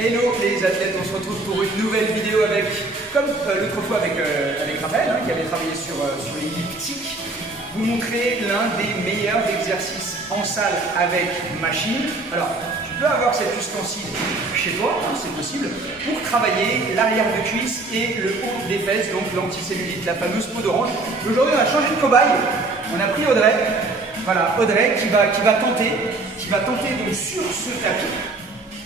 Hello les athlètes, on se retrouve pour une nouvelle vidéo avec, comme l'autre fois avec Raphaël, qui avait travaillé sur l'elliptique, vous montrer l'un des meilleurs exercices en salle avec machine. Alors, tu peux avoir cet ustensile chez toi, c'est possible, pour travailler l'arrière de cuisse et le haut des fesses, donc l'anticellulite, la fameuse peau d'orange. Aujourd'hui, on a changé de cobaye, on a pris Audrey. Voilà, Audrey qui va tenter donc sur ce tapis.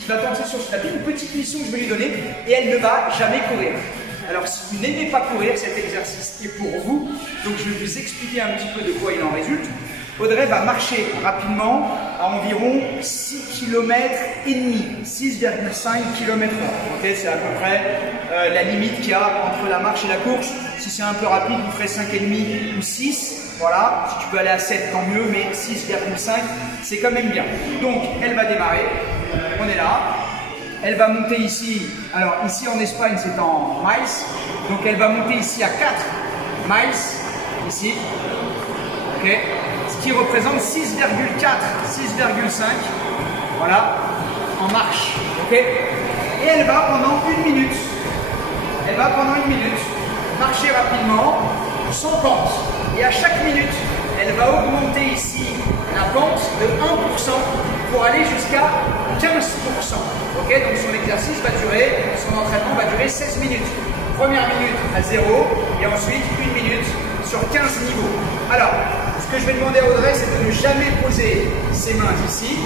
Une petite mission que je vais lui donner et elle ne va jamais courir. Alors si vous n'aimez pas courir, cet exercice est pour vous. Donc je vais vous expliquer un petit peu de quoi il en résulte. Audrey va marcher rapidement à environ 6 km et demi, 6,5 km/h. Okay, c'est à peu près la limite qu'il y a entre la marche et la course. Si c'est un peu rapide, vous ferez 5,5 ou 6. Voilà, si tu peux aller à 7, tant mieux, mais 6,5, c'est quand même bien. Donc, elle va démarrer. On est là. Elle va monter ici. Alors, ici en Espagne, c'est en miles. Donc, elle va monter ici à 4 miles. Ici. Ok. Ce qui représente 6,4, 6,5. Voilà. En marche. Ok. Et elle va pendant 1 minute. Marcher rapidement, sans pente. Et à chaque minute, elle va augmenter ici la pente de 1% pour aller jusqu'à 15%. Ok, donc son exercice va durer, son entraînement va durer 16 minutes. Première minute à 0 et ensuite 1 minute sur 15 niveaux. Alors, ce que je vais demander à Audrey, c'est de ne jamais poser ses mains ici,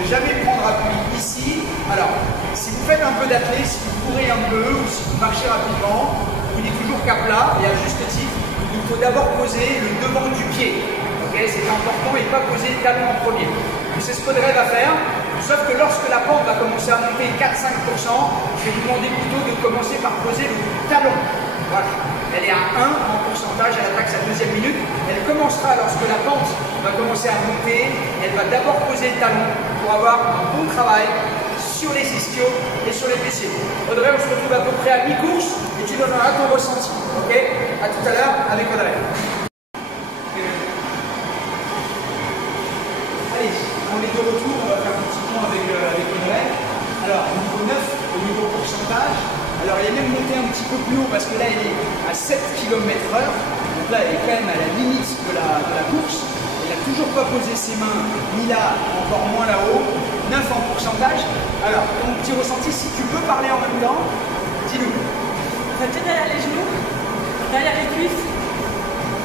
de jamais prendre appui ici. Alors, si vous faites un peu d'athlé, si vous courez un peu ou si vous marchez rapidement, vous dites toujours qu'à plat et à juste titre. Il faut d'abord poser le devant du pied. Okay, c'est important et pas poser le talon en premier. C'est ce qu'Audrey va faire. Sauf que lorsque la pente va commencer à monter 4-5%, je vais vous demander plutôt de commencer par poser le talon. Voilà. Elle est à 1 en pourcentage, elle attaque sa deuxième minute. Elle commencera lorsque la pente va commencer à monter. Elle va d'abord poser le talon pour avoir un bon travail sur les ischios et sur les fessiers. Audrey, on se retrouve à peu près à mi-course et tu donneras ton ressenti. Ok? À tout à l'heure avec Audrey. Allez, on est de retour, on va faire un petit point avec Audrey. Alors, niveau 9, au niveau pourcentage, alors elle est même montée un petit peu plus haut parce que là, elle est à 7 km/h. Donc là, elle est quand même à la limite de la course. Elle n'a toujours pas posé ses mains, ni là, encore moins là-haut. 9 en pourcentage. Alors, ton petit ressenti, si tu peux parler en même temps, dis-nous. Ça tire derrière les genoux, derrière les cuisses,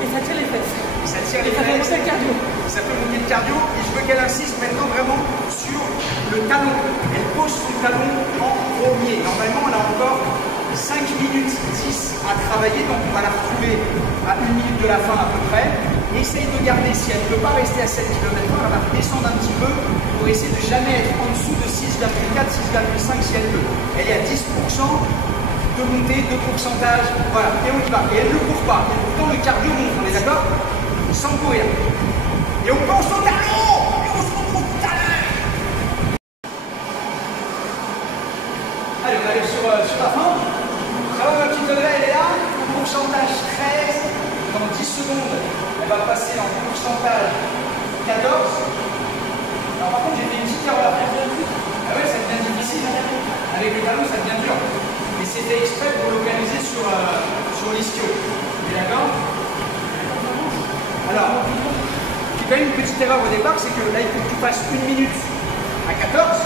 et ça tire les fesses. Ça tire les fesses. Ça fait monter le cardio. Ça peut monter le cardio, et je veux qu'elle insiste maintenant vraiment sur le talon. Elle pose son talon en premier. Normalement, elle a encore 5 minutes 10 à travailler, donc on va la retrouver à 1 minute de la fin à peu près. Essaye de garder, si elle ne peut pas rester à 7 km/h, elle va descendre un petit peu pour essayer de jamais être en dessous de 6,4, 6,5 si elle peut. Elle est à 10% de montée, de pourcentage, voilà, et on y va. Et elle ne court pas, et pourtant le cardio monte, on est d'accord? Sans courir. Et on pense au talon! Et on se retrouve au talon! Allez, on arrive sur la fin. Ça va, ma petite Audrey, elle est là? Pourcentage 13. Dans 10 secondes, elle va passer en pourcentage 14. Alors par contre, j'ai fait une petite erreur. Ah ouais, ça devient difficile. Avec le talon, ça devient dur. Mais c'était exprès pour localiser sur l'ischio. Tu es d'accord? Alors, il y a quand même une petite erreur au départ, c'est que là, il faut que tu passes 1 minute à 14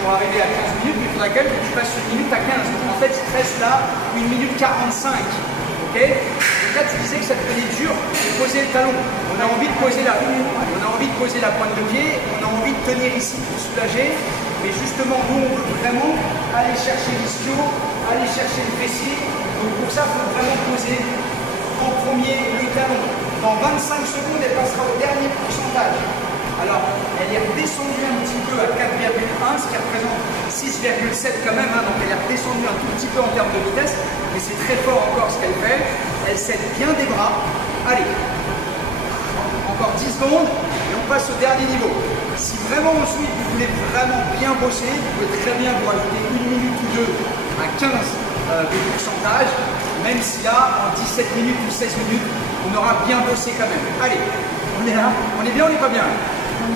pour arriver à 15 minutes, mais il faudra quand même que tu passes 1 minute à 15. Donc en fait, il te reste là 1 minute 45. Okay. Donc là, tu disais que ça devenait dur de poser le talon. On a envie de poser la pointe de pied, on a envie de tenir ici pour soulager. Mais justement, nous, on veut vraiment aller chercher l'ischio, aller chercher le fessier. Donc pour ça, il faut vraiment poser en premier le talon. Dans 25 secondes, elle passera au dernier pourcentage. Alors, elle est redescendue un petit peu à 4,1, ce qui représente 6,7 quand même, donc elle est redescendue un tout petit peu en termes de vitesse, mais c'est très fort encore ce qu'elle fait. Elle s'aide bien des bras. Allez, encore 10 secondes et on passe au dernier niveau. Si vraiment ensuite vous voulez vraiment bien bosser, vous pouvez très bien vous rajouter 1 minute ou 2 à 15 de pourcentage, même si là, en 17 minutes ou 16 minutes, on aura bien bossé quand même. Allez, on est là, on est bien, on n'est pas bien.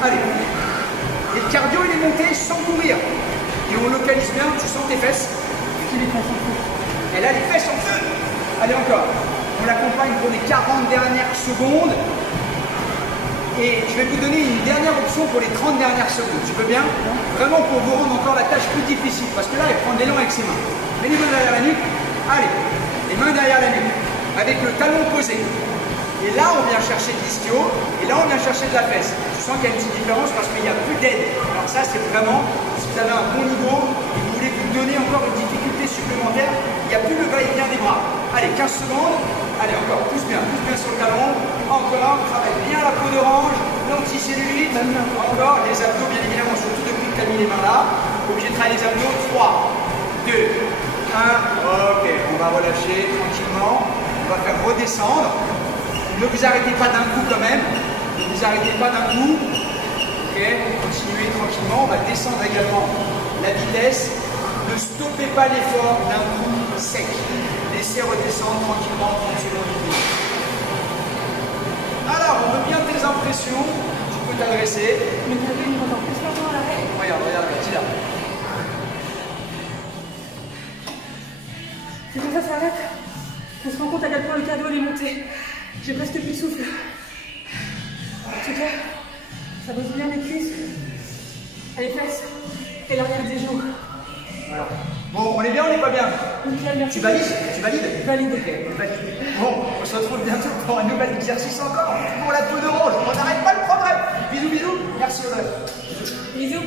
Allez, et le cardio il est monté sans courir. Et on localise bien, tu sens tes fesses. J'ai les fesses en feu. Elle a les fesses en feu. Allez encore. On l'accompagne pour les 40 dernières secondes. Et je vais vous donner une dernière option pour les 30 dernières secondes. Tu veux bien? Vraiment pour vous rendre encore la tâche plus difficile. Parce que là, elle prend de l'élan avec ses mains. Mets les mains derrière la nuque. Allez, les mains derrière la nuque. Avec le talon posé. Et là, on vient chercher de l'ischio. Et là, on vient chercher de la fesse. Tu sens qu'il y a une petite différence parce qu'il n'y a plus d'aide. Alors ça, c'est vraiment, si vous avez un bon niveau et que vous voulez vous donner encore une difficulté supplémentaire, il n'y a plus le va-et-vient des bras. Allez, 15 secondes. Allez, encore, pousse bien sur le talon. Encore, travaille bien la peau d'orange, l'anticellulite. Encore, les abdos, bien évidemment, surtout depuis que tu as mis les mains là. Obligé de travailler les abdos. 3, 2, 1. Ok, on va relâcher tranquillement. On va faire redescendre. Ne vous arrêtez pas d'un coup quand même. Ne vous arrêtez pas d'un coup. Ok, continuez tranquillement. On va descendre également la vitesse. Ne stoppez pas l'effort d'un coup sec. Laissez redescendre tranquillement 30 secondes. Alors, on veut bien tes impressions. Tu peux t'adresser. Mais tu as vu une encore plus longtemps à l'arrêt. Regarde, petit là. C'est comme ça s'arrête. On se rend compte à quel point le cadeau est monté. J'ai presque plus de souffle. En tout cas, ça bosse bien les cuisses, les fesses et l'arrière des genoux. Voilà. Bon, on est bien, on n'est pas bien? Nickel, merci. Tu valides? Tu valides? Valide. Ok, valide. Bon, on se retrouve bientôt pour un nouvel exercice encore pour la peau d'orange. On n'arrête pas le progrès. Bisous, bisous. Merci Audrey. Bisous.